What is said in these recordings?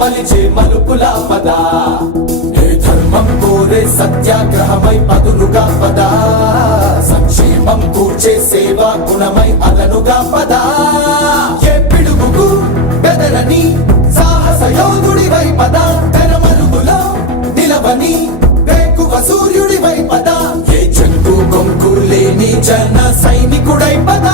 మలిచే మలుపుల పద ఏ ధర్మం కోరే సత్యాగ్రహమై పదులుగా పద సంక్షేమం కూర్చే సేవా గుణమై అదనుగా పద ఏ పిడుగుకు బెదరని సాహస యోధుడివై పద తెరమరుగులో నిలవని వేకువ సూర్యుడివై పద ఏ చెంగు కొంకు లేని జన సైనికుడై పద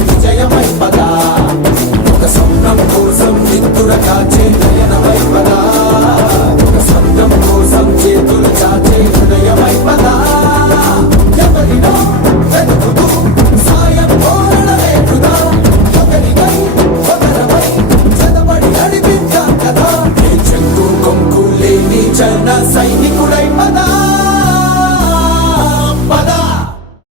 విజయమై పద ఒక స్వప్నం కోసం నిద్దుర కాచే నయనమై